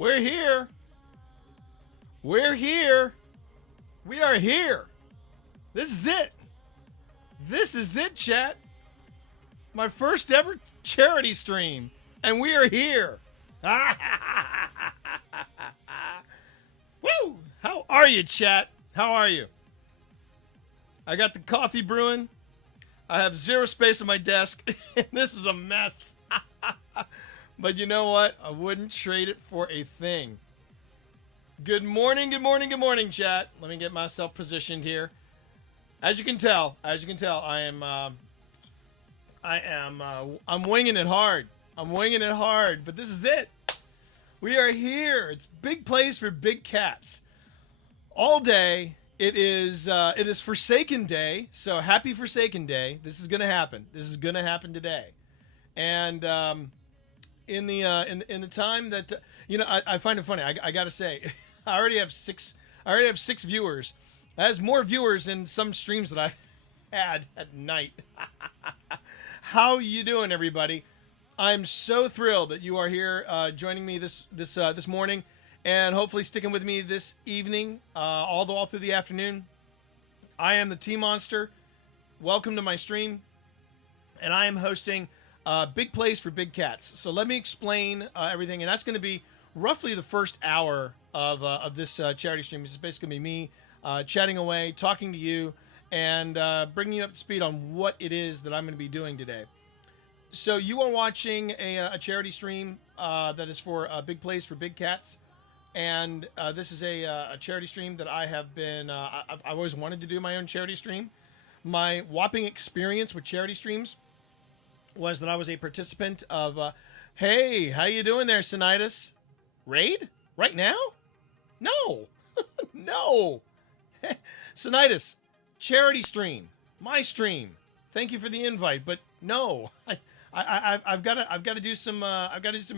We're here. We're here. We are here. This is it. This is it, chat. My first ever charity stream. And we are here. Woo! How are you, chat? How are you? I got the coffee brewing. I have zero space on my desk. And this is a mess. But you know what? I wouldn't trade it for a thing. Good morning, good morning, good morning, chat. Let me get myself positioned here. As you can tell, I'm winging it hard. I'm winging it hard, but this is it. We are here. It's big plays for big cats. All day. It is Forsaken Day. So happy Forsaken Day. This is gonna happen. This is gonna happen today. And in the time that I find it funny. I gotta say, I already have six viewers. That has more viewers than some streams that I've had at night. How you doing, everybody? I'm so thrilled that you are here joining me this morning, and hopefully sticking with me this evening, all through the afternoon. I am the TheTeeMonster. Welcome to my stream, and I am hosting Big Plays for Big Cats. So let me explain everything, and that's going to be roughly the first hour of this charity stream. This is basically going to be me chatting away, talking to you, and bringing you up to speed on what it is that I'm going to be doing today. So you are watching a charity stream that is for Big Plays for Big Cats, and this is a charity stream that I have been. I've always wanted to do my own charity stream. My whopping experience with charity streams was that I was a participant of. Hey, how you doing there, Sinitus? Raid right now? No, no. Sinitus, charity stream, my stream. Thank you for the invite, but no, I've got to do some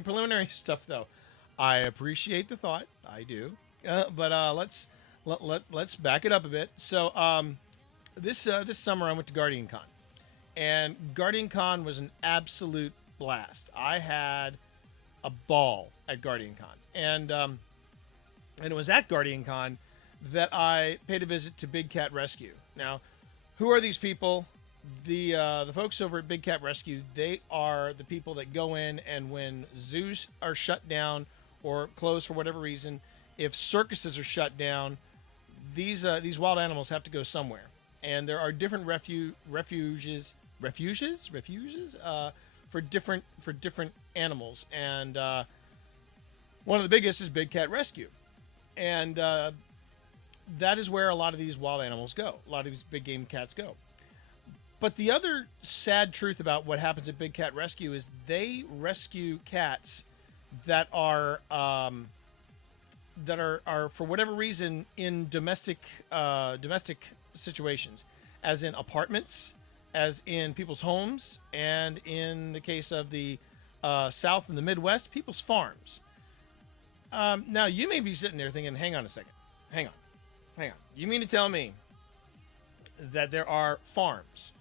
preliminary stuff though. I appreciate the thought, I do, but let's back it up a bit. So this summer I went to Guardian Con, and Guardian Con was an absolute blast. I had a ball at Guardian Con, and it was at Guardian Con that I paid a visit to Big Cat Rescue. Now, who are these people? The folks over at Big Cat Rescue, they are the people that go in, and when zoos are shut down or closed for whatever reason, if circuses are shut down, these wild animals have to go somewhere. And there are different refuges for different animals. And one of the biggest is Big Cat Rescue. And that is where a lot of these wild animals go. A lot of these big game cats go. But the other sad truth about what happens at Big Cat Rescue is they rescue cats that are for whatever reason in domestic situations, as in apartments, as in people's homes, and in the case of the South and the Midwest, people's farms. Now you may be sitting there thinking, hang on a second, hang on. You mean to tell me that there are farms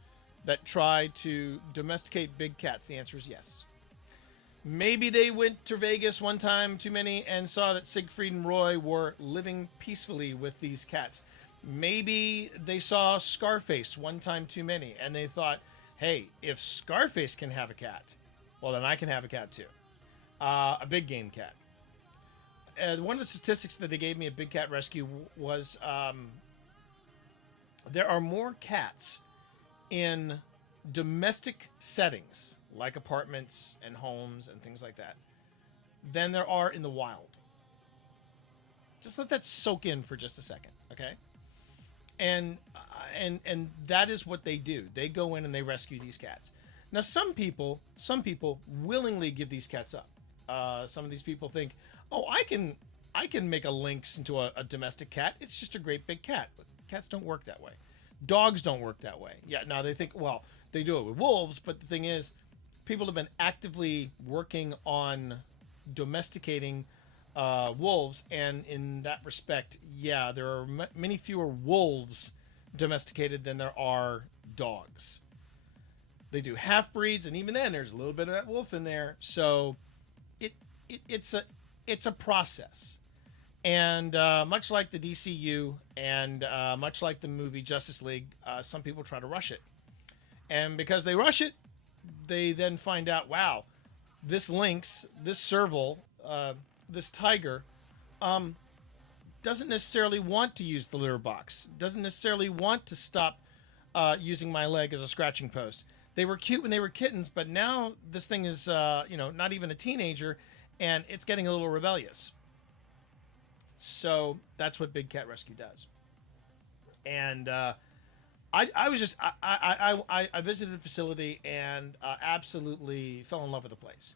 that try to domesticate big cats? The answer is yes. Maybe they went to Vegas one time too many and saw that Siegfried and Roy were living peacefully with these cats. Maybe they saw Scarface one time too many and they thought, hey, if Scarface can have a cat, well, then I can have a cat too. A big game cat. One of the statistics that they gave me at Big Cat Rescue was there are more cats in domestic settings, like apartments and homes and things like that, than there are in the wild. Just let that soak in for just a second, okay? And that is what they do. They go in and they rescue these cats. Now, some people willingly give these cats up. Some of these people think, oh, I can make a lynx into a domestic cat. It's just a great big cat. But cats don't work that way. Dogs don't work that way. Yeah, now they think, well, they do it with wolves, but the thing is, people have been actively working on domesticating wolves, and in that respect, yeah, there are many fewer wolves domesticated than there are dogs. They do half breeds, and even then, there's a little bit of that wolf in there. So it's it's a process. And much like the DCU and much like the movie Justice League, some people try to rush it. And because they rush it, they then find out, wow, this lynx, this serval, this tiger, doesn't necessarily want to use the litter box, doesn't necessarily want to stop using my leg as a scratching post. They were cute when they were kittens, but now this thing is, not even a teenager, and it's getting a little rebellious. So that's what Big Cat Rescue does. And I was just I visited the facility and absolutely fell in love with the place.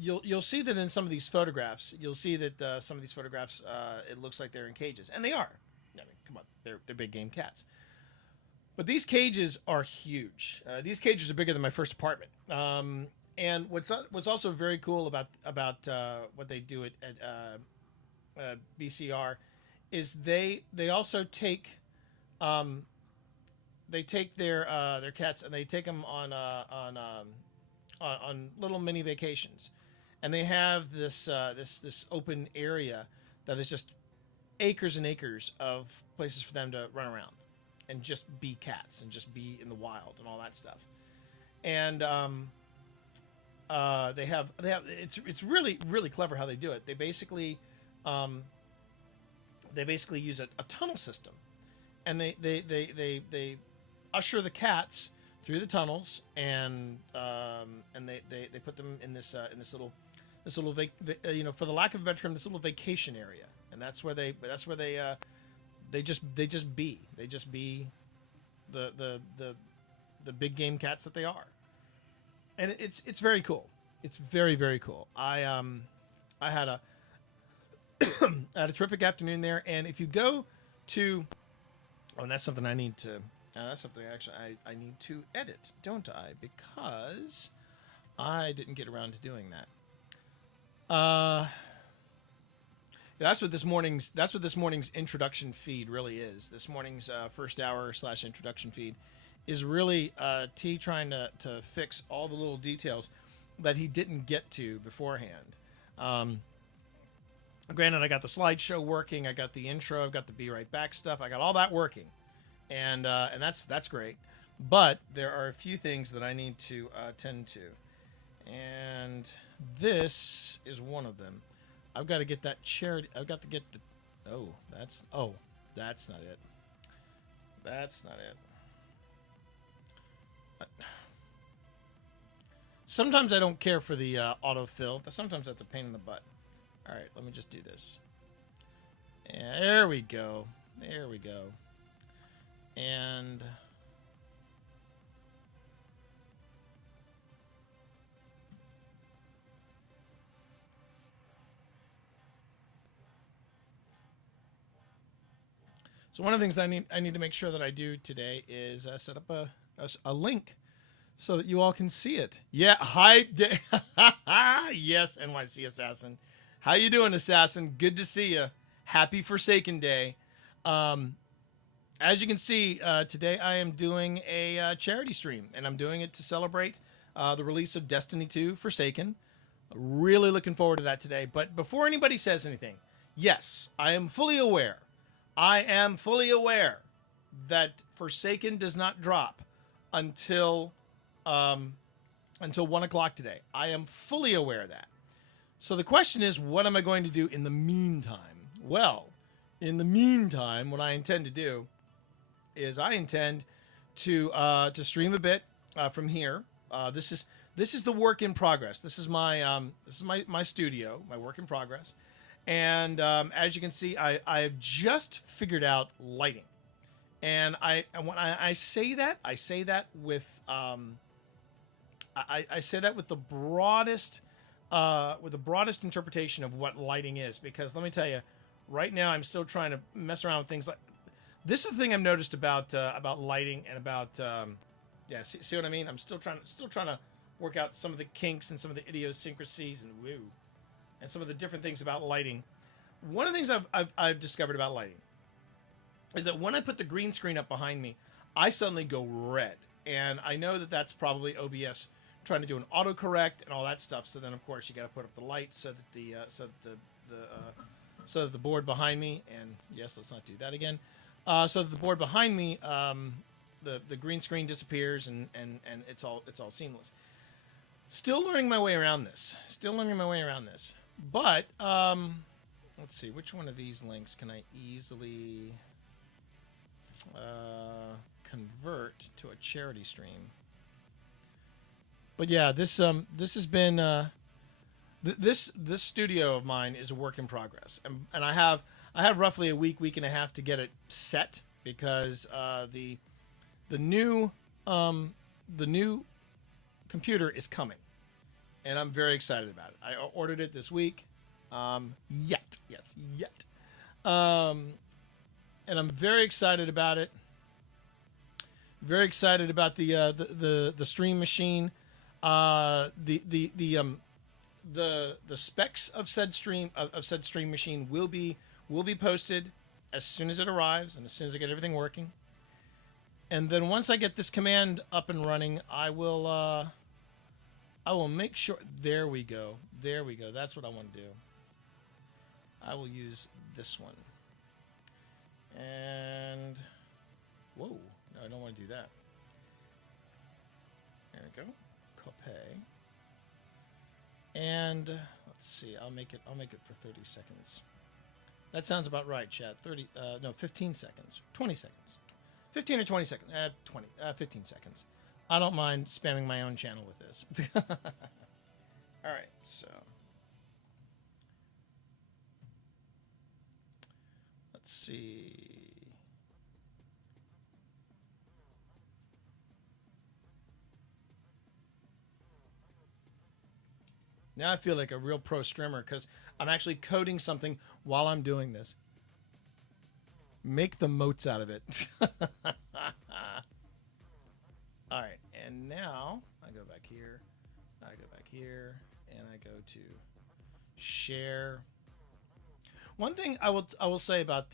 You'll see that in some of these photographs. You'll see that some of these photographs it looks like they're in cages, and they are. I mean, come on, they're big game cats. But these cages are huge. These cages are bigger than my first apartment. And what's also very cool about what they do at BCR is they also take their cats and they take them on little mini vacations, and they have this open area that is just acres and acres of places for them to run around and just be cats and just be in the wild and all that stuff. And they have it's really clever how they do it. They basically use a tunnel system, and they usher the cats through the tunnels, and they put them in this little for the lack of a better term, this little vacation area, and that's where they just be the big game cats that they are. And it's very cool. It's very, very cool. I had a I had a terrific afternoon there. And if you go to, and that's something I need to. That's something actually I need to edit, don't I? Because I didn't get around to doing that. That's what this morning's introduction feed really is. This morning's first hour / introduction feed is really T trying to fix all the little details that he didn't get to beforehand. Granted, I got the slideshow working, I got the intro, I've got the Be Right Back stuff, I got all that working, and that's great. But there are a few things that I need to tend to, and this is one of them. I've got to get that charity. I've got to get the. That's not it. That's not it. Sometimes I don't care for the autofill. Sometimes that's a pain in the butt. All right, let me just do this. And there we go. There we go. And so one of the things that I need to make sure that I do today is set up a link so that you all can see it. Yeah, hi, yes, NYC Assassin. How you doing, Assassin? Good to see you. Happy Forsaken Day. As you can see, today I am doing a charity stream, and I'm doing it to celebrate the release of Destiny 2 Forsaken. Really looking forward to that today. But before anybody says anything, yes, I am fully aware. I am fully aware that Forsaken does not drop until 1 o'clock today. I am fully aware of that. So the question is, what am I going to do in the meantime? Well, in the meantime, what I intend to do is I intend to stream a bit from here. This is the work in progress. This is my studio, my work in progress. And as you can see, I've just figured out lighting. And when I say that, I say that with the broadest interpretation of what lighting is. Because let me tell you, right now I'm still trying to mess around with things like this. Is the thing I've noticed about lighting and about see what I mean? I'm still trying to work out some of the kinks and some of the idiosyncrasies and some of the different things about lighting. One of the things I've discovered about lighting is that when I put the green screen up behind me, I suddenly go red. And I know that that's probably OBS trying to do an autocorrect and all that stuff. So then, of course, you got to put up the light so that the board behind me, and yes, let's not do that again. So that the board behind me, the green screen disappears, and it's all seamless. Still learning my way around this. But let's see, which one of these links can I easily convert to a charity stream? But yeah, this has been this studio of mine is a work in progress, and I have roughly a week and a half to get it set, because the new computer is coming, and I'm very excited about it. I ordered it this week. Yet. And I'm very excited about it. Very excited about the stream machine. The specs of said stream machine will be posted as soon as it arrives and as soon as I get everything working. And then once I get this command up and running, I will make sure. There we go. That's what I want to do. I will use this one. And whoa, no, I don't want to do that. There we go. Copy. And let's see. I'll make it for 30 seconds. That sounds about right, chat. 15 seconds. 20 seconds. 15 or 20 seconds. 15 seconds. I don't mind spamming my own channel with this. All right, so let's see. Now I feel like a real pro streamer because I'm actually coding something while I'm doing this. Make the motes out of it. All right, and now I go back here, and I go to share. One thing I will say about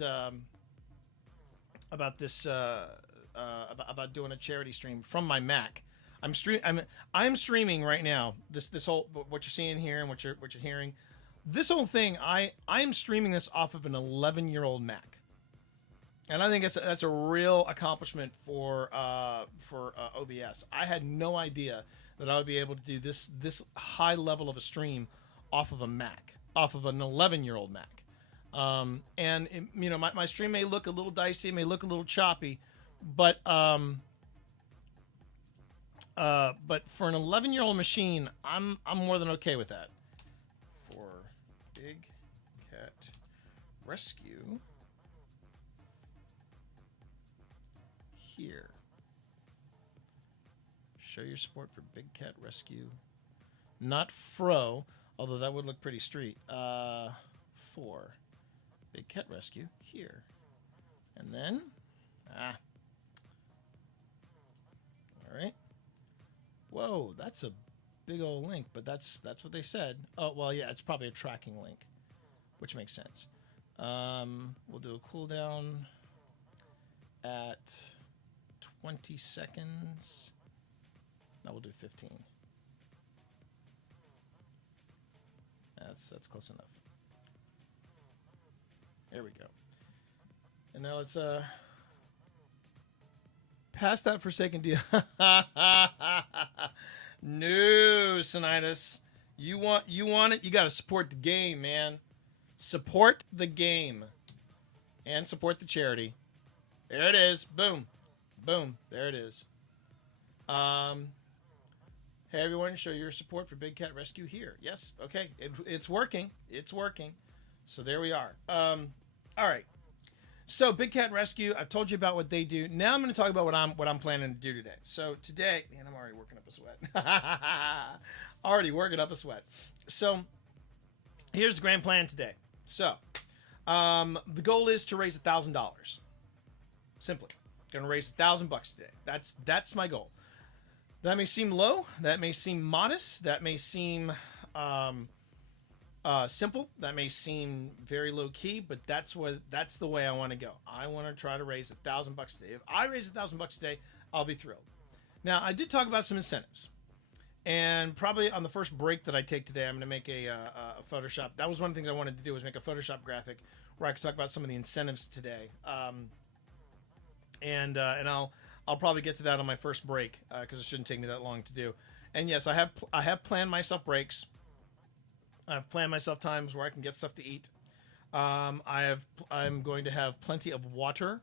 this about doing a charity stream from my Mac. I'm streaming right now. This whole what you're seeing here and what you're hearing. This whole thing, I'm streaming this off of an 11-year-old Mac, and I think that's a real accomplishment for OBS. I had no idea that I would be able to do this high level of a stream off of a Mac, off of an 11-year-old Mac. And it, my stream may look a little dicey, may look a little choppy, but for an 11-year-old machine, I'm more than okay with that. For Big Cat Rescue here. Show your support for Big Cat Rescue. Not Fro, although that would look pretty street. For Big Cat Rescue here. And then all right. Whoa, that's a big old link, but that's what they said. Oh, well, yeah, it's probably a tracking link, which makes sense. We'll do a cooldown at 20 seconds. No, we'll do 15. That's close enough. There we go. And now let's pass that Forsaken deal. No, Sinitus. You want it, you gotta support the game, man. Support the game. And support the charity. There it is. Boom. Boom. There it is. Hey everyone, show your support for Big Cat Rescue here. Yes, okay. It's working. It's working. So there we are. All right. So Big Cat Rescue, I've told you about what they do. Now I'm going to talk about what I'm planning to do today. So today, man, I'm already working up a sweat. Already working up a sweat. So here's the grand plan today. So the goal is to raise $1,000. Simply, going to raise $1,000 today. That's my goal. That may seem low. That may seem modest. That may seem simple. That may seem very low key, but that's the way I want to go. I want to try to raise $1,000 today. If I raise $1,000 today, I'll be thrilled. Now, I did talk about some incentives, And probably on the first break that I take today, I'm going to make a Photoshop. That was one of the things I wanted to do, was make a Photoshop graphic where I could talk about some of the incentives today. And I'll probably get to that on my first break because it shouldn't take me that long to do. And yes, I have planned myself breaks. I've planned myself times where I can get stuff to eat. I'm going to have plenty of water.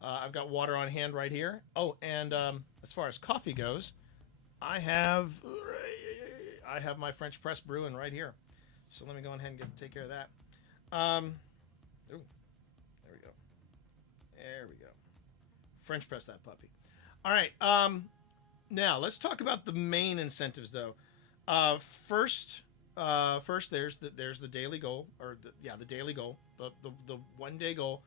I've got water on hand right here. Oh, and as far as coffee goes, I have my French press brewing right here. So let me go ahead and take care of that. Ooh, there we go. There we go. French press that puppy. All right. Now let's talk about the main incentives, though. First, there's the daily goal, the daily goal, the 1 day goal,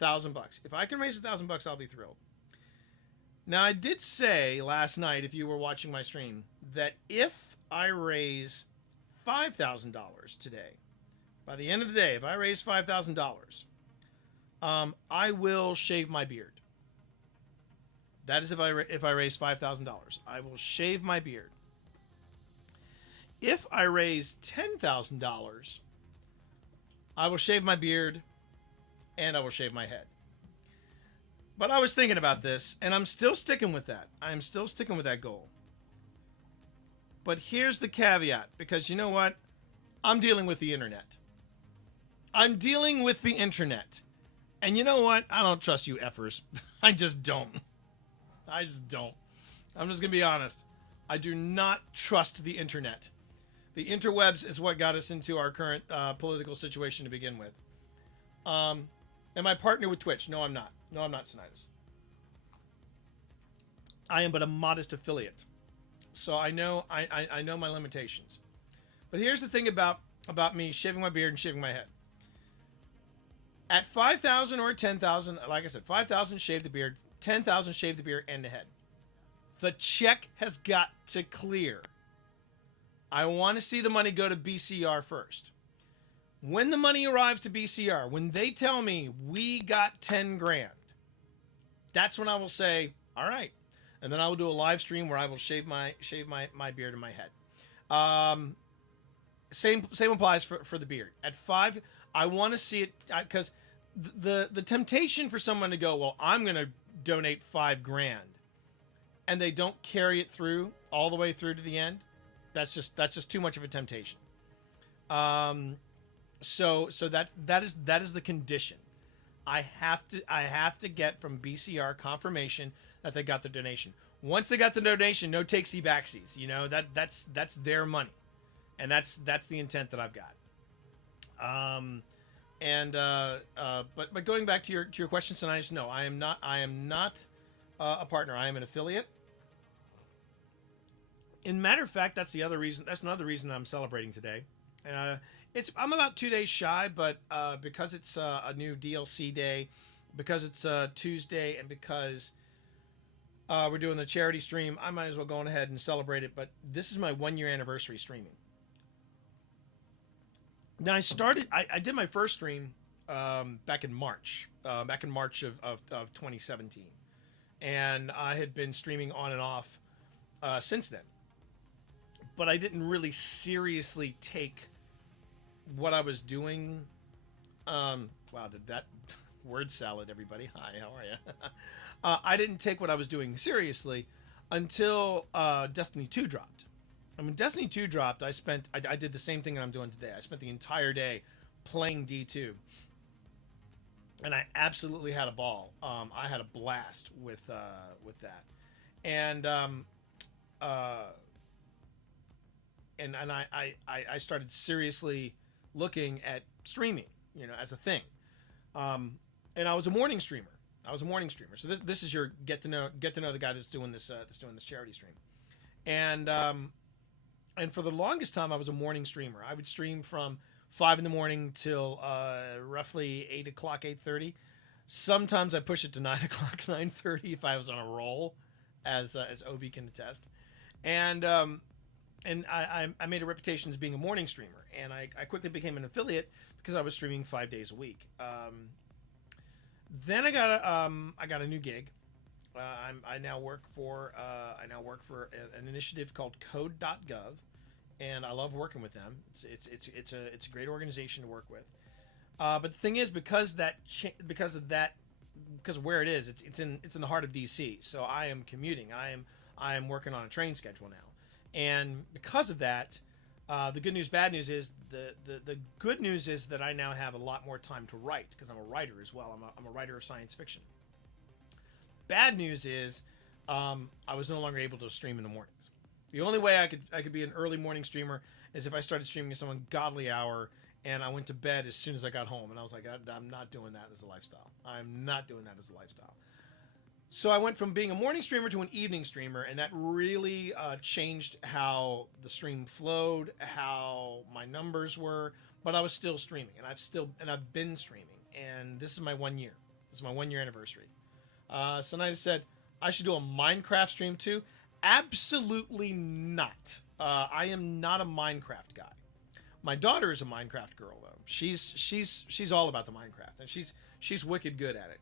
$1,000. If I can raise $1,000, I'll be thrilled. Now, I did say last night, if you were watching my stream, that if I raise $5,000 today, by the end of the day, if I raise $5,000, I will shave my beard. That is if I raise $5,000. I will shave my beard. If I raise $10,000, I will shave my beard and I will shave my head. But I was thinking about this, and I'm still sticking with that. I'm still sticking with that goal. But here's the caveat, because you know what? I'm dealing with the internet. I'm dealing with the internet. And you know what? I don't trust you effers. I just don't. I just don't. I'm just going to be honest. I do not trust the internet. The interwebs is what got us into our current political situation to begin with. Am I partnered with Twitch? No, I'm not. No, I'm not, Sinitis. I am but a modest affiliate. So I know I know my limitations. But here's the thing about me shaving my beard and shaving my head. At 5,000 or 10,000, like I said, 5,000 shave the beard, 10,000 shave the beard and the head. The check has got to clear. I want to see the money go to BCR first. When the money arrives to BCR, when they tell me we got 10 grand, that's when I will say, all right. And then I will do a live stream where I will shave my beard and my head. Same applies for the beard. At 5, I want to see it, because the temptation for someone to go, well, I'm going to donate 5 grand, and they don't carry it through all the way through to the end. That's just too much of a temptation. So that is the condition. I have to get from BCR confirmation that they got the donation. Once they got the donation, no takesy backsies. You know, that's their money, and that's the intent that I've got. But going back to your question, Sinitis, no, I am not a partner. I am an affiliate. In matter of fact, that's another reason I'm celebrating today. I'm about 2 days shy, but because it's a new DLC day, because it's Tuesday, and because we're doing the charity stream, I might as well go on ahead and celebrate it. But this is my 1 year anniversary streaming. Now I did my first stream back in March of 2017, and I had been streaming on and off since then. But I didn't really seriously take what I was doing. Wow, did that word salad, everybody? Hi, how are you? I didn't take what I was doing seriously until Destiny 2 dropped. And when Destiny 2 dropped, I did the same thing that I'm doing today. I spent the entire day playing D2. And I absolutely had a ball. I had a blast with that. And I started seriously looking at streaming, as a thing. And I was a morning streamer. So this is your get to know the guy that's doing this charity stream. And for the longest time, I was a morning streamer. I would stream from 5 in the morning till roughly 8 o'clock, 8:30. Sometimes I push it to 9 o'clock, 9:30 if I was on a roll, as Obi can attest. And I made a reputation as being a morning streamer, and I quickly became an affiliate because I was streaming 5 days a week. Then I got a new gig I now work for an initiative called Code.gov, and I love working with them. It's a great organization to work with. But the thing is, because of where it is, it's in the heart of DC. So I am commuting. I am working on a train schedule now, and because of that, the good news, bad news is the good news is that I now have a lot more time to write because I'm a writer as well. I'm a writer of science fiction. Bad news is I was no longer able to stream in the mornings. The only way I could be an early morning streamer is if I started streaming at some ungodly hour and I went to bed as soon as I got home. And I was like, I'm not doing that as a lifestyle. I'm not doing that as a lifestyle. So I went from being a morning streamer to an evening streamer, and that really changed how the stream flowed, how my numbers were. But I was still streaming, and I've been streaming, and this is my 1 year. This is my 1 year anniversary. So then I said I should do a Minecraft stream too. Absolutely not. I am not a Minecraft guy. My daughter is a Minecraft girl though. She's all about the Minecraft, and she's wicked good at it.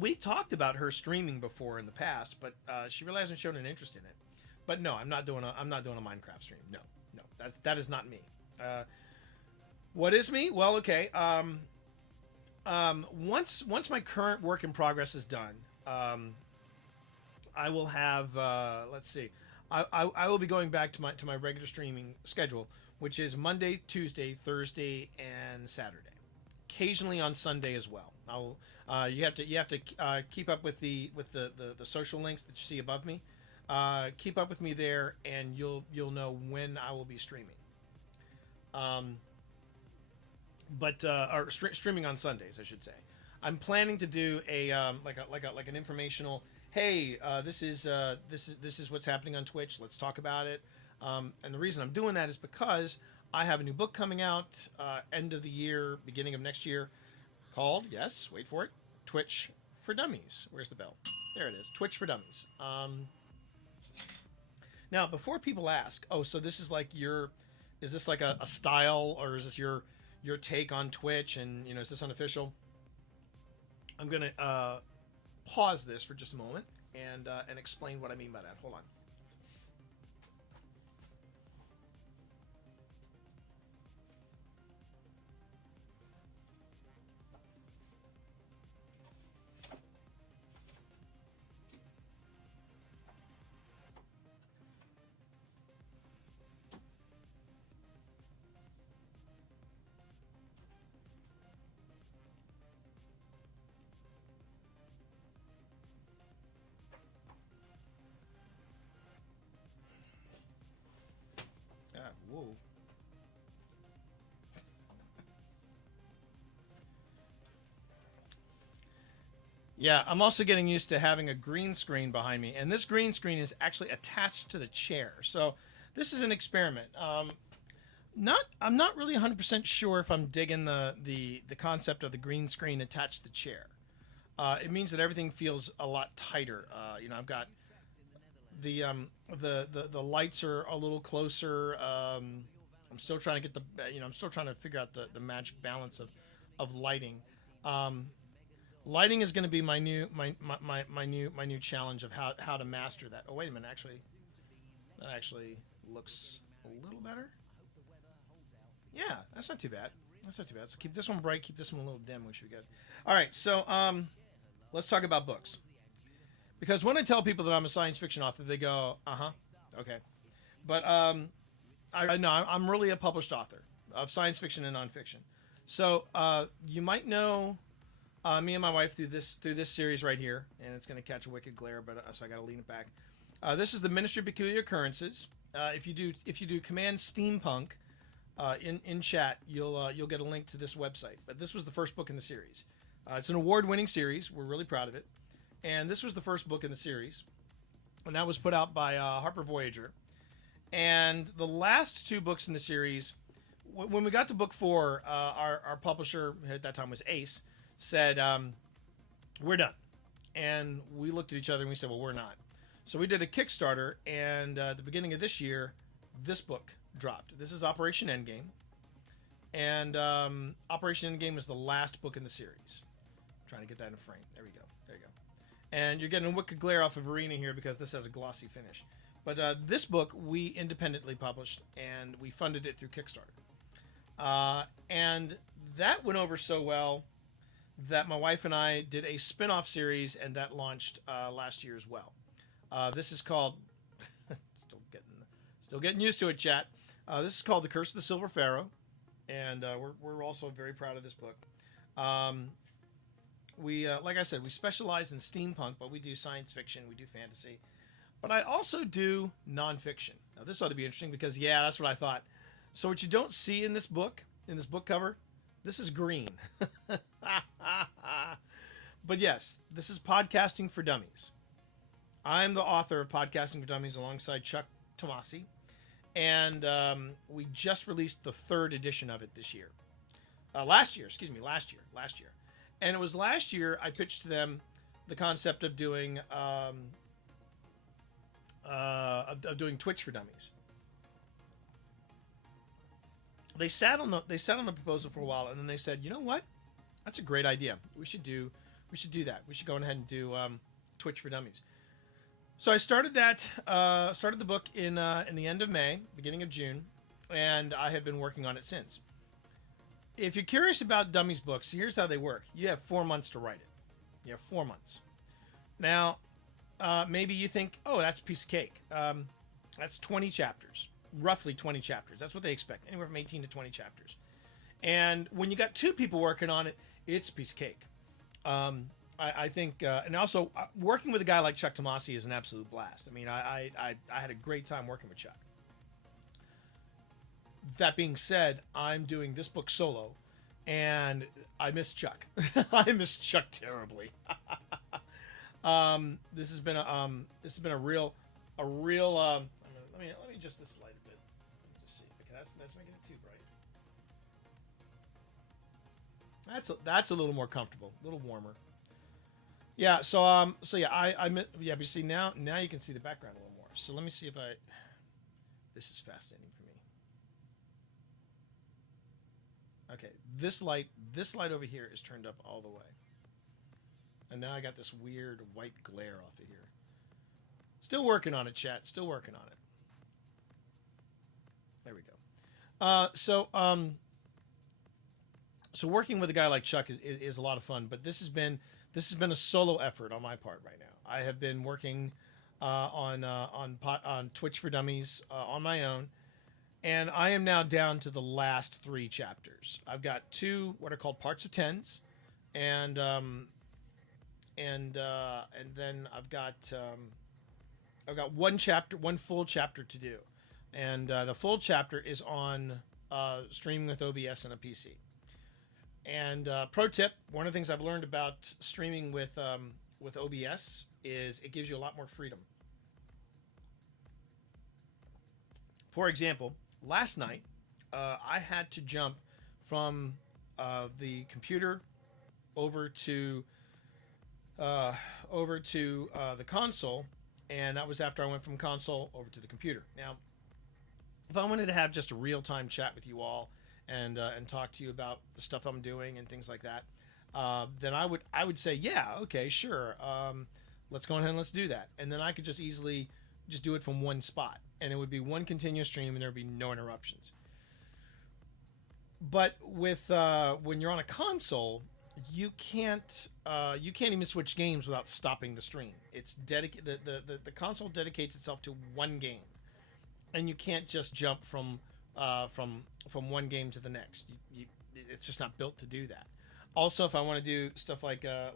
We talked about her streaming before in the past, but she really hasn't shown an interest in it. But no, I'm not doing a Minecraft stream. No, that is not me. What is me? Well, okay. Once my current work in progress is done, I will have let's see. I will be going back to my regular streaming schedule, which is Monday, Tuesday, Thursday, and Saturday. Occasionally on Sunday as well. You have to keep up with the social links that you see above me. Keep up with me there, and you'll know when I will be streaming. Streaming on Sundays, I should say. I'm planning to do a like an informational. Hey, this is what's happening on Twitch. Let's talk about it. And the reason I'm doing that is because I have a new book coming out end of the year, beginning of next year, called, yes, wait for it, Twitch for Dummies. Where's the bell? There it is, Twitch for Dummies. Now, before people ask, oh, so this is like is this like a style, or is this your take on Twitch, and is this unofficial? I'm gonna pause this for just a moment and explain what I mean by that. Hold on. Whoa. Yeah, I'm also getting used to having a green screen behind me, and this green screen is actually attached to the chair. So this is an experiment. I'm not really 100% sure if I'm digging the concept of the green screen attached to the chair. It means that everything feels a lot tighter. I've got the lights are a little closer. I'm still trying to get I'm still trying to figure out the magic balance of lighting. Lighting is going to be my new challenge of how to master that. Oh, wait a minute, that actually looks a little better. Yeah, that's not too bad. So keep this one bright, keep this one a little dim. We should be good. All right, so let's talk about books. Because when I tell people that I'm a science fiction author, they go, okay. But I know I'm really a published author of science fiction and nonfiction. So you might know me and my wife through this series right here, and it's going to catch a wicked glare, but so I got to lean it back. This is the Ministry of Peculiar Occurrences. If you do Command Steampunk in chat, you'll get a link to this website. But this was the first book in the series. It's an award-winning series. We're really proud of it. And this was the first book in the series, and that was put out by Harper Voyager. And the last two books in the series, when we got to book 4, our publisher at that time was Ace, said, we're done. And we looked at each other and we said, well, we're not. So we did a Kickstarter, and at the beginning of this year, this book dropped. This is Operation Endgame. And Operation Endgame is the last book in the series. Trying to get that in frame. There we go. There you go. And you're getting a wicked glare off of Arena here because this has a glossy finish. But this book we independently published, and we funded it through Kickstarter. And that went over so well that my wife and I did a spin-off series, and that launched last year as well. This is called... still getting used to it, chat. This is called The Curse of the Silver Pharaoh, and we're also very proud of this book. We, like I said, we specialize in steampunk, but we do science fiction, we do fantasy. But I also do nonfiction. Now, this ought to be interesting because, yeah, that's what I thought. So what you don't see in this book cover, this is green. But yes, this is Podcasting for Dummies. I'm the author of Podcasting for Dummies alongside Chuck Tomasi. And we just released the 3rd edition of it this year. Last year. And it was last year I pitched to them the concept of doing Twitch for Dummies. They sat on the proposal for a while, and then they said, "You know what? That's a great idea. We should do that. We should go ahead and do Twitch for Dummies." So I started that. Started the book in the end of May, beginning of June, and I have been working on it since. If you're curious about Dummies books, here's how they work. You have 4 months to write it. You have 4 months. Now, maybe you think, oh, that's a piece of cake. That's 20 chapters, roughly 20 chapters. That's what they expect, anywhere from 18 to 20 chapters. And when you got 2 people working on it, it's a piece of cake. I think, and also working with a guy like Chuck Tomasi is an absolute blast. I mean, I had a great time working with Chuck. That being said, I'm doing this book solo, and I miss Chuck. I miss Chuck terribly. This has been a real. Let me adjust this light a bit. Let me just see. Okay, that's making it too bright. That's a little more comfortable, a little warmer. Yeah. So yeah. But you see now you can see the background a little more. So let me see if I. This is fascinating for me. Okay, this light over here is turned up all the way. And now I got this weird white glare off of here. Still working on it, chat. Still working on it. There we go. So working with a guy like Chuck is a lot of fun, but this has been a solo effort on my part right now. I have been working on Twitch for Dummies on my own. And I am now down to the last 3 chapters. I've got 2 what are called parts of 10s, and then I've got one full chapter to do, and the full chapter is on streaming with OBS and a PC. And pro tip: one of the things I've learned about streaming with OBS is it gives you a lot more freedom. For example, last night, I had to jump from the computer over to the console, and that was after I went from console over to the computer. Now, if I wanted to have just a real-time chat with you all and talk to you about the stuff I'm doing and things like that, then I would say, yeah, okay, sure, let's go ahead and let's do that, and then I could just easily just do it from one spot, and it would be one continuous stream, and there would be no interruptions. But with when you're on a console, you can't even switch games without stopping the stream. It's the console dedicates itself to one game, and you can't just jump from one game to the next. It's just not built to do that. Also, if I want to do stuff like the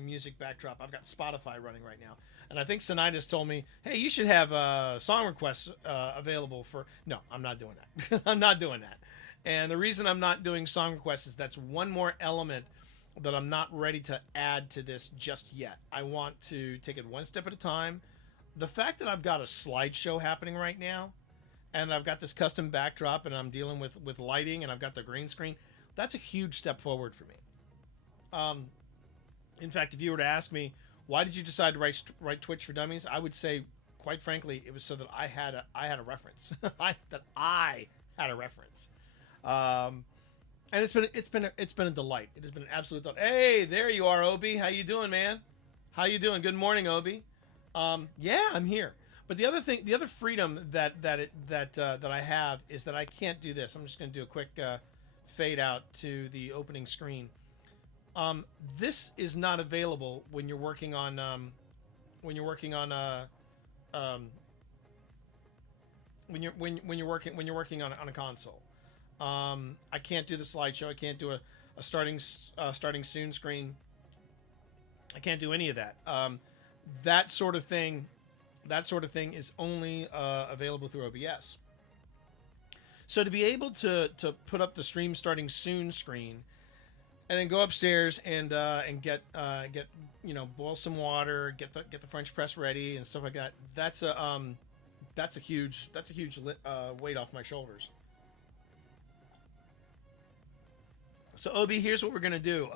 music backdrop, I've got Spotify running right now, and I think Sinidas told me, "Hey, you should have song requests available for." No, I'm not doing that. I'm not doing that. And the reason I'm not doing song requests is that's one more element that I'm not ready to add to this just yet. I want to take it one step at a time. The fact that I've got a slideshow happening right now, and I've got this custom backdrop, and I'm dealing with lighting, and I've got the green screen. That's a huge step forward for me. In fact, if you were to ask me, why did you decide to write Twitch for Dummies? I would say, quite frankly, it was so that I had a reference. I had a reference. And it's been a delight. It has been an absolute delight. Hey, there you are, Obi. How you doing, man? How you doing? Good morning, Obi. Yeah, I'm here. But the other freedom that I have is that I can't do this. I'm just going to do a quick fade out to the opening screen. This is not available when you're working on um, when you're working on a console. I can't do the slideshow. I can't do a starting soon screen. I can't do any of that. That sort of thing is only available through OBS. So to be able to put up the stream starting soon screen, and then go upstairs and get boil some water, get the French press ready and stuff like that. That's a huge weight off my shoulders. So Obi, here's what we're gonna do.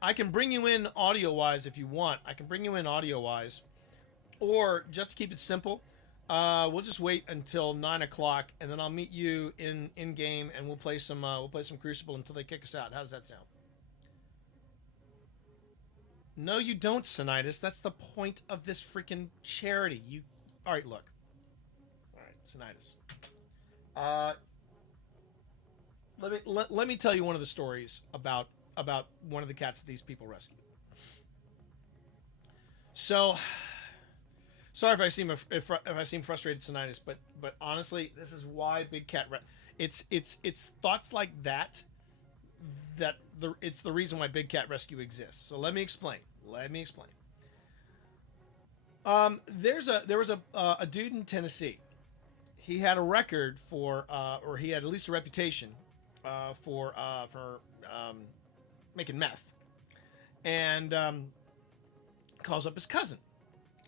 I can bring you in audio wise if you want. I can bring you in audio wise, or just to keep it simple, we'll just wait until 9 o'clock, and then I'll meet you in game, and we'll play some Crucible until they kick us out. How does that sound? No, you don't, Sinitis. That's the point of this freaking charity. All right, look. All right, Sinitis. Let me tell you one of the stories about one of the cats that these people rescued. So, sorry if I seem frustrated, Sinitis, but honestly, this is why Big Cat. It's thoughts like that it's the reason why Big Cat Rescue exists. So let me explain. There was a dude in Tennessee. He had a record for, or he had at least a reputation for making meth, and calls up his cousin,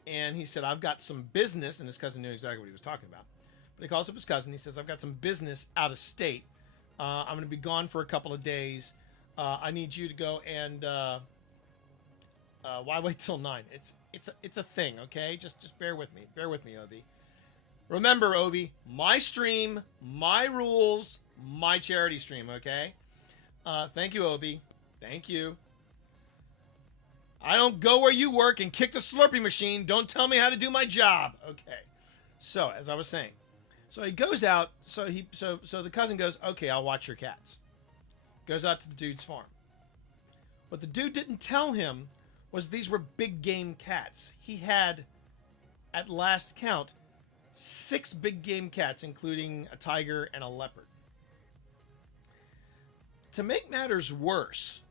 and he said, "I've got some business," and his cousin knew exactly what he was talking about. But he calls up his cousin. He says, "I've got some business out of state. I'm going to be gone for a couple of days. I need you to go and why wait till 9? It's a thing, okay? Just bear with me. Bear with me, Obi. Remember, Obi, my stream, my rules, my charity stream, okay? Thank you, Obi. Thank you. I don't go where you work and kick the Slurpee machine. Don't tell me how to do my job. Okay. So, as I was saying, so he goes out. So the cousin goes, "Okay, I'll watch your cats." Goes out to the dude's farm. What the dude didn't tell him was these were big game cats. He had, at last count, 6 big game cats, including a tiger and a leopard. To make matters worse,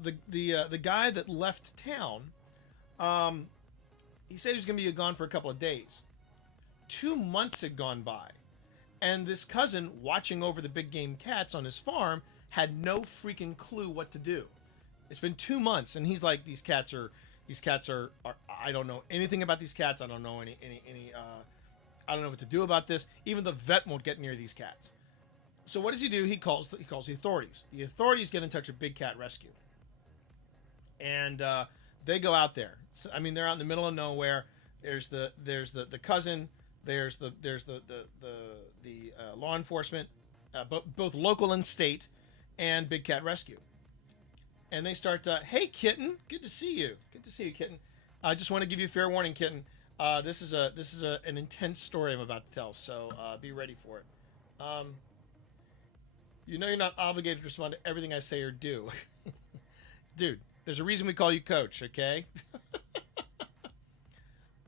the guy that left town, he said he was going to be gone for a couple of days. 2 months had gone by, and this cousin, watching over the big game cats on his farm, had no freaking clue what to do. It's been 2 months, and he's like, these cats are I don't know anything about these cats. I don't know any I don't know what to do about this. Even the vet won't get near these cats. So what does he do? He calls the authorities. The authorities get in touch with Big Cat Rescue, and they go out there. So, I mean, they're out in the middle of nowhere. There's the cousin. There's the law enforcement, both local and state, and Big Cat Rescue. And they start, "Hey, Kitten, good to see you. Good to see you, Kitten. I just want to give you a fair warning, Kitten. This is an intense story I'm about to tell, so be ready for it. You know you're not obligated to respond to everything I say or do. Dude, there's a reason we call you Coach, okay?"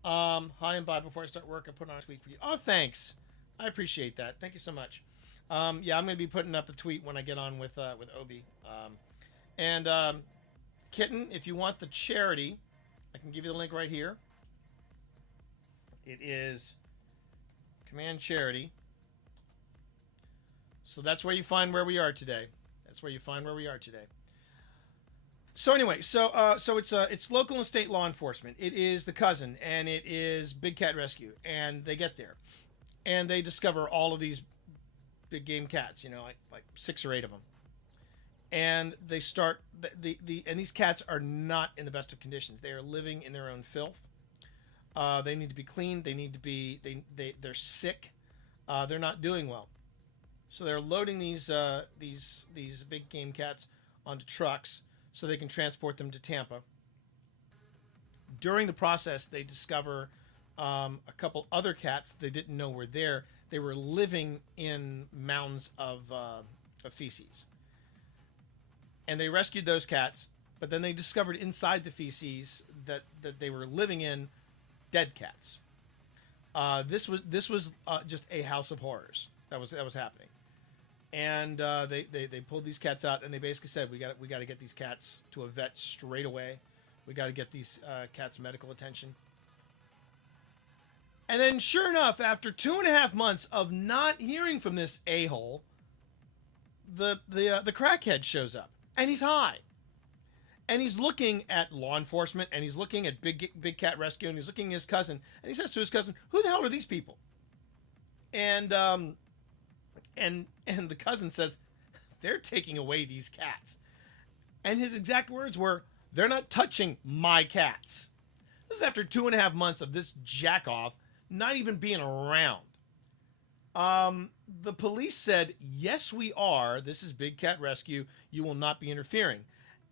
Hi and bye. Before I start work, I put on a tweet for you. Oh, thanks. I appreciate that. Thank you so much. Yeah, I'm going to be putting up a tweet when I get on with Obi. Kitten, if you want the charity, I can give you the link right here. It is Command Charity. So that's where you find where we are today. So anyway, it's local and state law enforcement. It is the cousin, and it is Big Cat Rescue, and they get there, and they discover all of these big game cats. Like 6 or 8 of them, and they start and these cats are not in the best of conditions. They are living in their own filth. They need to be cleaned. They need to be they're sick. They're not doing well. So they're loading these big game cats onto trucks so they can transport them to Tampa. During the process, they discover a couple other cats they didn't know were there. They were living in mounds of feces, and they rescued those cats. But then they discovered inside the feces that they were living in dead cats. This was just a house of horrors that was happening, and they pulled these cats out, and they basically said we got to get these cats to a vet straight away. We got to get these cats medical attention. And then, sure enough, after 2.5 months of not hearing from this a-hole, the crackhead shows up, and he's high, and he's looking at law enforcement, and he's looking at Big Cat Rescue, and he's looking at his cousin, and he says to his cousin, "Who the hell are these people?" And the cousin says, "They're taking away these cats," and his exact words were, "They're not touching my cats." This is after 2.5 months of this jack-off not even being around. The police said, "Yes, we are. This is Big Cat Rescue. You will not be interfering."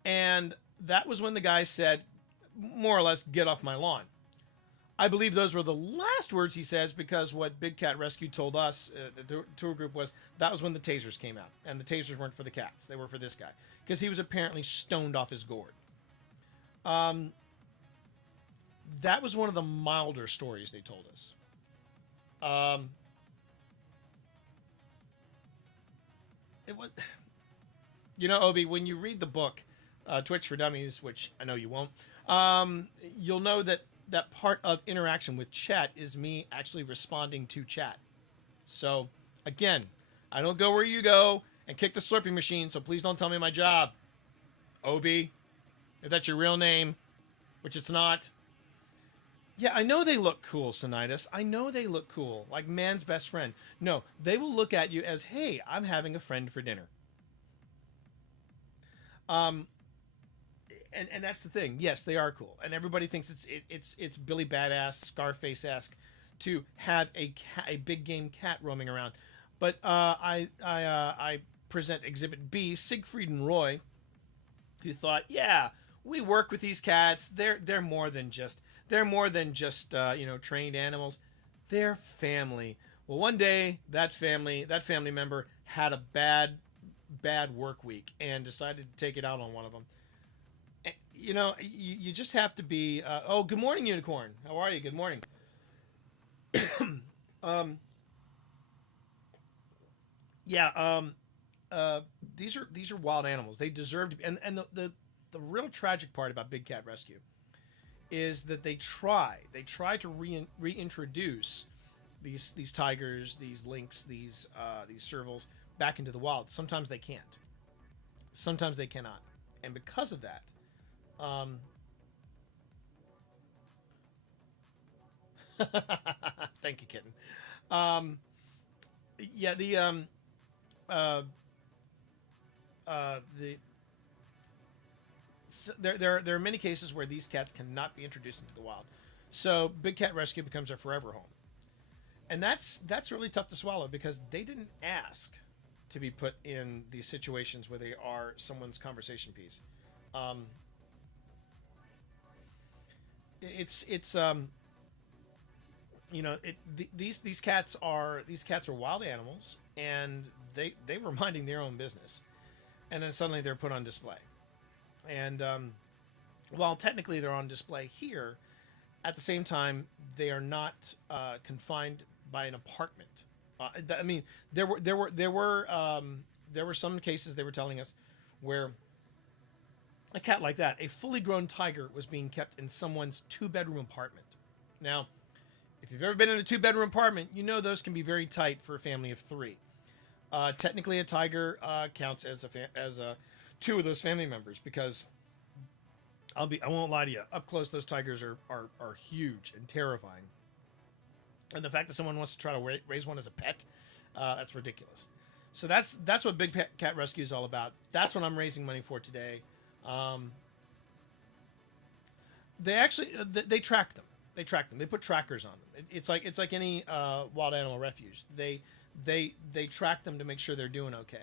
And that was when the guy said, more or less, "Get off my lawn." I believe those were the last words he says, because what Big Cat Rescue told us, the tour group, was that was when the tasers came out. And the tasers weren't for the cats. They were for this guy, because he was apparently stoned off his gourd. That was one of the milder stories they told us. It was, Obi, when you read the book, Twitch for Dummies, which I know you won't, you'll know that part of interaction with chat is me actually responding to chat. So, again, I don't go where you go and kick the Slurpee machine, so please don't tell me my job. Obi, if that's your real name, which it's not. Yeah, I know they look cool, Sonitis. I know they look cool, like man's best friend. No, they will look at you as, "Hey, I'm having a friend for dinner." And that's the thing. Yes, they are cool, and everybody thinks it's Billy Badass, Scarface-esque to have a big game cat roaming around. But I present Exhibit B, Siegfried and Roy, who thought, yeah, we work with these cats. They're more than just trained animals. They're family. Well, one day that family member had a bad work week and decided to take it out on one of them. You just have to be. Oh, good morning, Unicorn. How are you? Good morning. These are wild animals. They deserve to be. And the real tragic part about Big Cat Rescue is that they try to reintroduce these tigers, these lynx, these servals back into the wild. Sometimes they can't. Sometimes they cannot. And because of that, thank you, kitten. There are many cases where these cats cannot be introduced into the wild, so Big Cat Rescue becomes their forever home, and that's really tough to swallow, because they didn't ask to be put in these situations where they are someone's conversation piece. These cats are wild animals, and they were minding their own business, and then suddenly they're put on display. And while technically they're on display here, at the same time they are not confined by an apartment. I mean, there were some cases they were telling us where a cat like that, a fully grown tiger, was being kept in someone's 2-bedroom apartment. Now, if you've ever been in a 2-bedroom apartment, you know those can be very tight for a family of 3. Technically, a tiger counts as two of those family members, because I won't lie to you, up close those tigers are huge and terrifying. And the fact that someone wants to try to raise one as a pet, that's ridiculous. So that's what Big Cat Rescue is all about. That's what I'm raising money for today. They actually they track them. They put trackers on them. It's like any wild animal refuge. They they track them to make sure they're doing okay.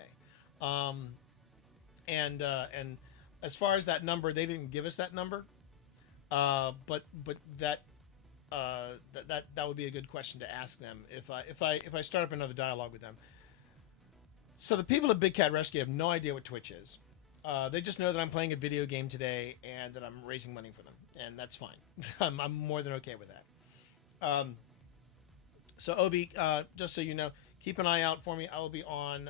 Um, and as far as that number, they didn't give us that number. But that would be a good question to ask them if I start up another dialogue with them. So the people at Big Cat Rescue have no idea what Twitch is. They just know that I'm playing a video game today and that I'm raising money for them, and that's fine. I'm more than okay with that. So Obi, just so you know, keep an eye out for me. I'll be on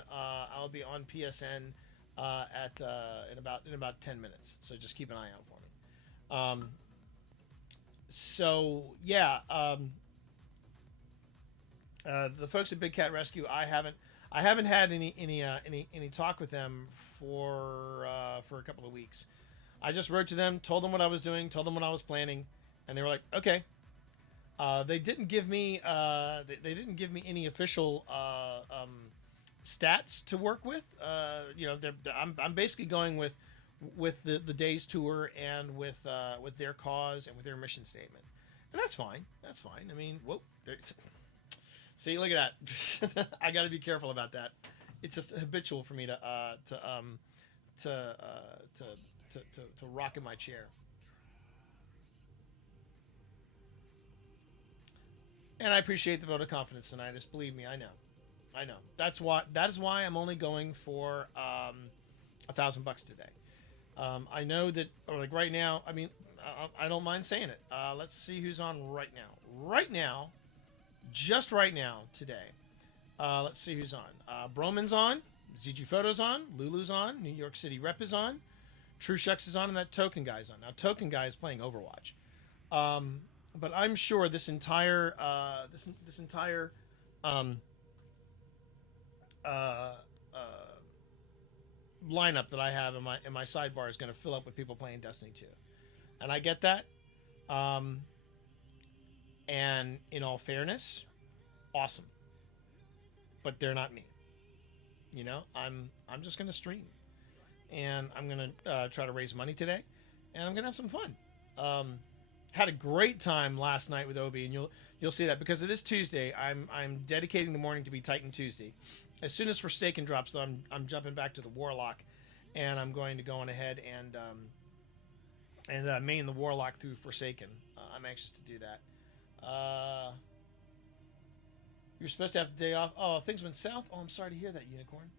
PSN in about 10 minutes. So just keep an eye out for me. So yeah, the folks at Big Cat Rescue, I haven't had any talk with them for a couple of weeks. I just wrote to them, told them what I was doing, told them what I was planning, and they were like, okay. They didn't give me they didn't give me any official stats to work with. I'm basically going with the day's tour and with their cause and with their mission statement, and that's fine. That's fine. I mean, whoa, see, look at that. I got to be careful about that. It's just habitual for me to rock in my chair. And I appreciate the vote of confidence tonight. Just believe me, I know. That is why I'm only going for $1,000 today. I know that, or like right now. I mean, I don't mind saying it. Let's see who's on right now. Right now, just right now today. Let's see who's on. Broman's on. ZG Photo's on. Lulu's on. New York City Rep is on. True Shucks is on, and that Token Guy's on. Now, Token Guy is playing Overwatch. But I'm sure this entire lineup that I have in my sidebar is going to fill up with people playing Destiny 2, and I get that. And in all fairness, awesome. But they're not me. You know, I'm just going to stream, and I'm going to try to raise money today, and I'm going to have some fun. Had a great time last night with Obi, and you'll see that because it is Tuesday. I'm dedicating the morning to be Titan Tuesday. As soon as Forsaken drops, though, I'm jumping back to the Warlock, and I'm going to go on ahead and main the Warlock through Forsaken. I'm anxious to do that. You're supposed to have the day off. Oh, things went south. Oh, I'm sorry to hear that, Unicorn.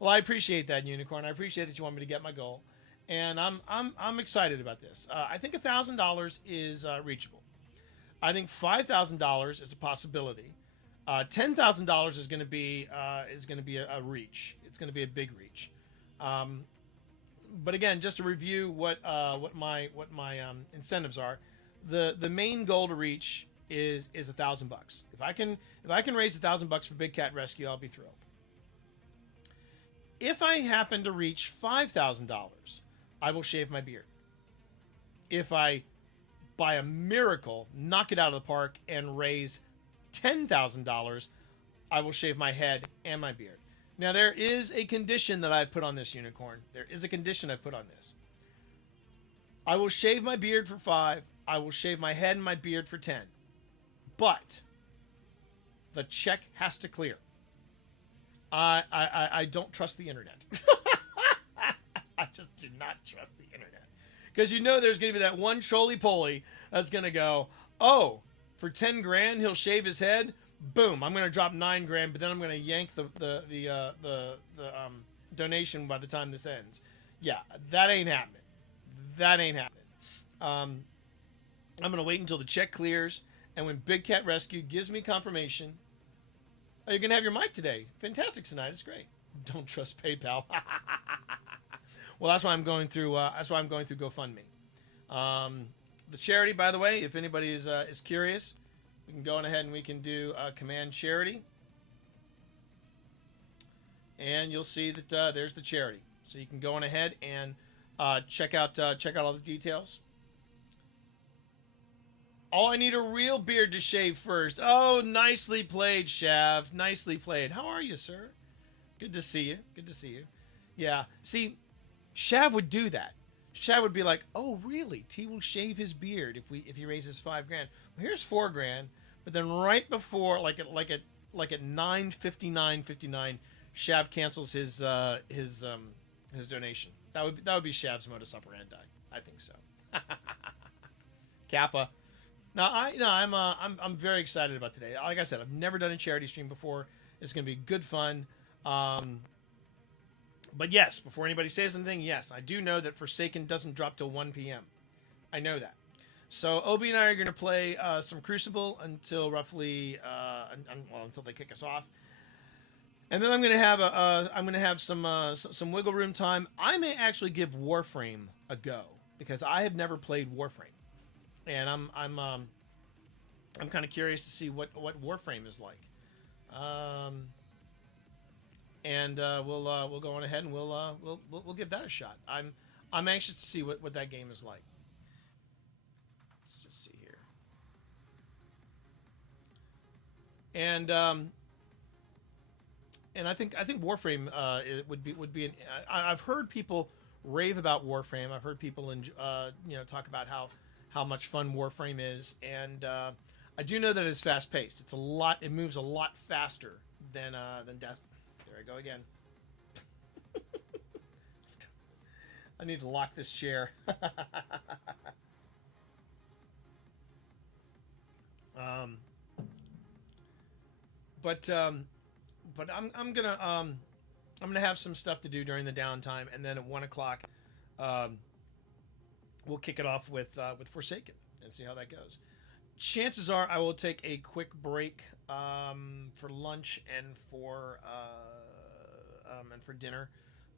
Well, I appreciate that, Unicorn. I appreciate that you want me to get my goal, and I'm excited about this. I think $1,000 is reachable. I think $5,000 is a possibility. $10,000 is going to be a reach. It's going to be a big reach. But again, just to review what my incentives are, the main goal to reach is $1,000. If I can raise $1,000 for Big Cat Rescue, I'll be thrilled. If I happen to reach $5,000, I will shave my beard. If I, by a miracle, knock it out of the park and raise $10,000, I will shave my head and my beard. Now, there is a condition that I've put on this, Unicorn. There is a condition I've put on this. I will shave my beard for 5. I will shave my head and my beard for 10. But the check has to clear. I don't trust the internet. I just do not trust the internet. Because you know there's going to be that one trolley-poly that's going to go, oh, for 10 grand he'll shave his head. Boom, I'm going to drop 9 grand, but then I'm going to yank the donation by the time this ends. Yeah, that ain't happening. That ain't happening. I'm going to wait until the check clears, and when Big Cat Rescue gives me confirmation, oh, you're going to have your mic today. Fantastic tonight. It's great. Don't trust PayPal. Well, that's why I'm going through. That's why I'm going through GoFundMe. The charity, by the way, if anybody is curious, we can go on ahead and we can do Command Charity, and you'll see that there's the charity. So you can go on ahead and check out all the details. Oh, I need a real beard to shave first. Oh, nicely played, Shav. Nicely played. How are you, sir? Good to see you. Good to see you. Yeah. See, Shav would do that. Shav would be like, "Oh, really? T will shave his beard if he raises $5 grand." here's $4,000, but then right before, like at 9:59:59, Shav cancels his donation. That would be Shav's modus operandi. I think so. Kappa. No, I'm very excited about today. Like I said, I've never done a charity stream before. It's going to be good fun. But yes, before anybody says anything, yes, I do know that Forsaken doesn't drop till 1 p.m. I know that. So Obi and I are going to play some Crucible until roughly until they kick us off, and then I'm going to have some wiggle room time. I may actually give Warframe a go because I have never played Warframe, and I'm kind of curious to see what Warframe is like. And we'll go on ahead and we'll give that a shot. I'm anxious to see what that game is like. Let's just see here. And I think Warframe it would be an. I've heard people rave about Warframe. I've heard people talk about how much fun Warframe is, and I do know that it's fast paced. It's a lot. It moves a lot faster than Destiny. There I go again. I need to lock this chair. But I'm gonna have some stuff to do during the downtime, and then at 1:00, we'll kick it off with Forsaken and see how that goes. Chances are I will take a quick break for lunch and for dinner,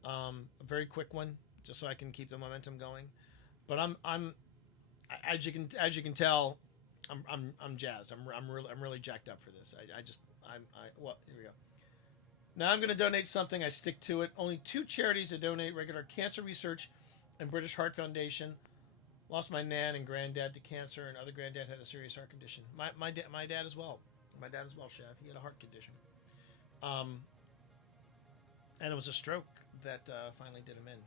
a very quick one, just so I can keep the momentum going. But I'm as you can tell, I'm jazzed. I'm really jacked up for this. Well, here we go. Now I'm going to donate something. I stick to it. Only 2 charities to donate: regular cancer research and British Heart Foundation. Lost my nan and granddad to cancer, and other granddad had a serious heart condition. My dad as well. My dad as well, Chef. He had a heart condition. And it was a stroke that finally did him in.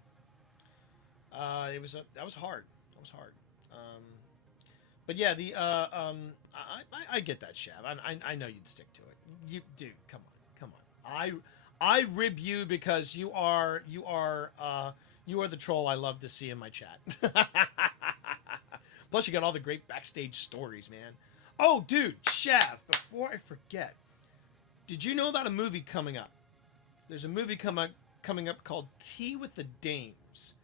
That was hard. That was hard. But yeah, I get that, Shav. I know you'd stick to it. You dude, come on. I rib you because you are the troll I love to see in my chat. Plus, you got all the great backstage stories, man. Oh, dude, Shav. Before I forget, did you know about a movie coming up? There's a movie coming up called Tea with the Dames.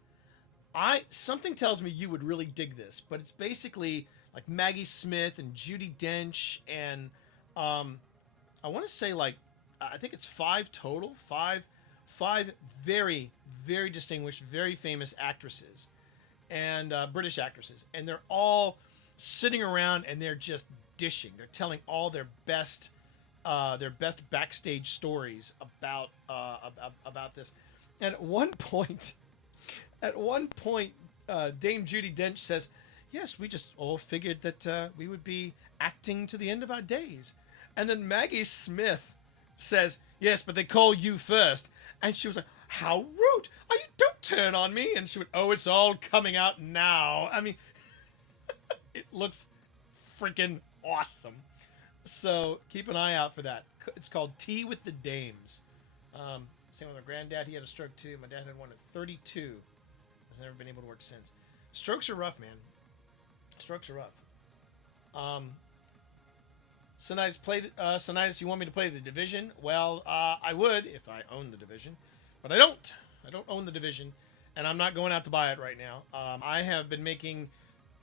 Something tells me you would really dig this, but it's basically like Maggie Smith and Judi Dench and I want to say I think it's 5 total, five very, very distinguished, very famous actresses and British actresses, and they're all sitting around and they're just dishing. They're telling all their best backstage stories about this. And at one point, Dame Judi Dench says, "Yes, we just all figured that we would be acting to the end of our days." And then Maggie Smith says, "Yes, but they call you first." And she was like, "How rude! Don't turn on me." And she went, "Oh, it's all coming out now." I mean, it looks freaking awesome. So keep an eye out for that. It's called Tea with the Dames. Same with my granddad. He had a stroke too. My dad had one at 32. Has never been able to work since. Strokes are rough, man. Strokes are rough. Sonitis, you want me to play The Division? Well, I would if I owned The Division, but I don't. I don't own The Division, and I'm not going out to buy it right now. I have been making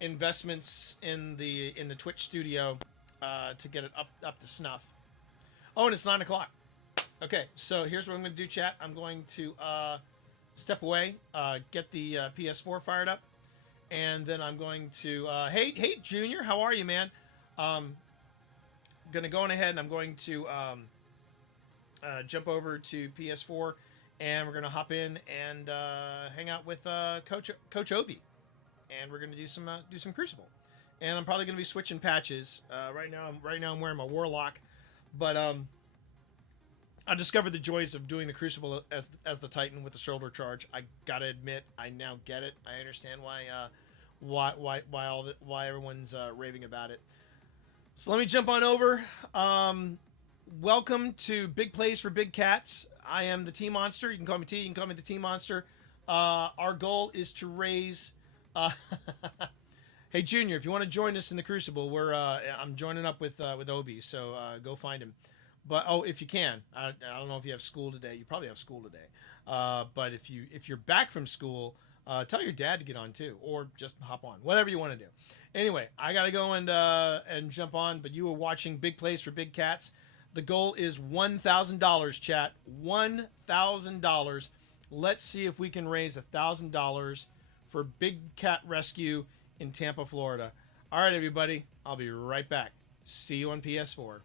investments in the Twitch studio to get it up to snuff. Oh, and it's 9:00. Okay, so here's what I'm going to do, chat. I'm going to step away, get the PS4 fired up, and then I'm going to hey Junior, how are you, man? Going to go on ahead and I'm going to jump over to PS4, and we're going to hop in and hang out with Coach Obi, and we're going to do some Crucible. And I'm probably going to be switching patches. Right now I'm wearing my Warlock, but I discovered the joys of doing the Crucible as the Titan with the shoulder charge. I gotta admit, I now get it. I understand why everyone's raving about it. So let me jump on over. Welcome to Big Plays for Big Cats. I am the TeeMonster. You can call me T. You can call me the TeeMonster. Our goal is to raise. Uh, hey Junior, if you want to join us in the Crucible, I'm joining up with Obi, so go find him. But if you can, I don't know if you have school today. You probably have school today. But if you're back from school, tell your dad to get on too, or just hop on, whatever you want to do. Anyway, I gotta go and jump on. But you are watching Big Plays for Big Cats. The goal is $1,000, chat. $1,000. Let's see if we can raise $1,000 for Big Cat Rescue in Tampa, Florida. All right, everybody. I'll be right back. See you on PS4.